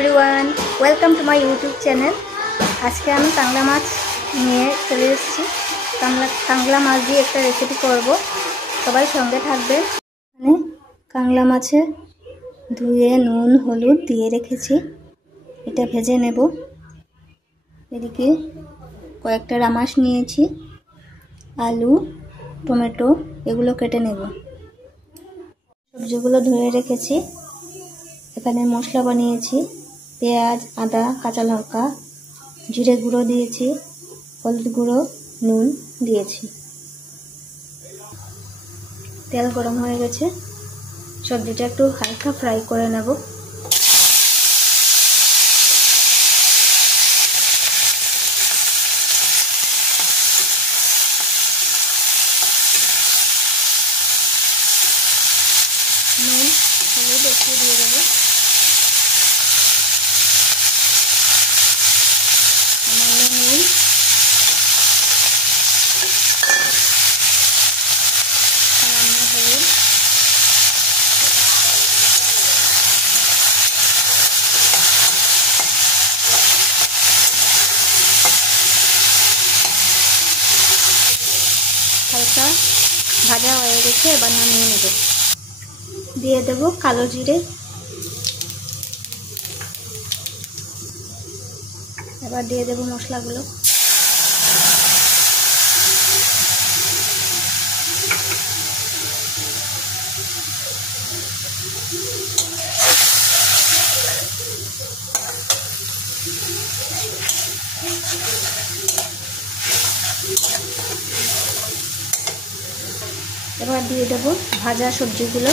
Everyone, welcome to my YouTube channel. আজকে আমি কাংলা মাছ নিয়ে চলে এসেছি। কাংলা মাছ দিয়ে একটা রেসিপি করব, সবাই সঙ্গে থাকবেন। মানে কাংলা মাছে ধুয়ে নুন হলুদ দিয়ে রেখেছি, এটা ভেজে নেব। এদিকে কয়েকটা রামাস নিয়েছি, আলু টমেটো এগুলো কেটে নেব। সবজিগুলো ধুয়ে রেখেছি। এখানে মশলা বানিয়েছি, পেঁয়াজ আদা কাঁচা লঙ্কা জিরে গুঁড়ো দিয়েছি, হলুদ গুঁড়ো নুন দিয়েছি। তেল গরম হয়ে গেছে, সবজিটা একটু হালকা ফ্রাই করে নেব। নুন হলুদ একটু দিয়ে দেবো, সামান্য নুন, সামান্য হলুদ, হালকা ভাজা হয়ে গেছে, এবার নামিয়ে নেব। দিয়ে দেবো কালো জিরে, এবার দিয়ে দেবো মশলাগুলো। এবার দিয়ে দেবো ভাজা সবজিগুলো।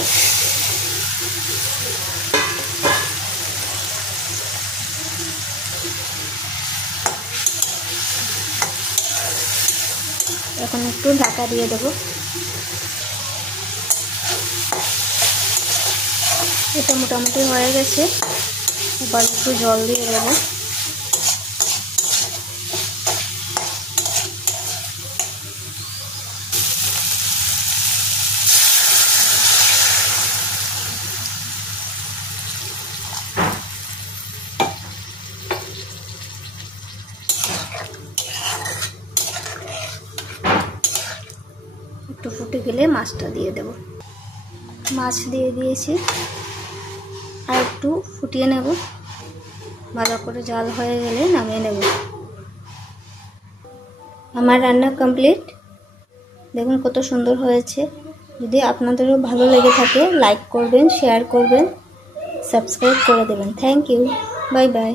এখন একটু ঢাকা দিয়ে দেবো। এটা মোটামুটি হয়ে গেছে, এবার একটু জল দিয়ে দেবো। একটু ফুটে গেলে মাছটা দিয়ে দেব। মাছ দিয়ে দিয়েছি, আর একটু ফুটিয়ে নেব। ভালো করে জাল হয়ে গেলে নামিয়ে নেব। আমার রান্না কমপ্লিট। দেখুন কত সুন্দর হয়েছে। যদি আপনাদেরও ভালো লেগে থাকে লাইক করবেন, শেয়ার করবেন, সাবস্ক্রাইব করে দেবেন। Thank you, bye by.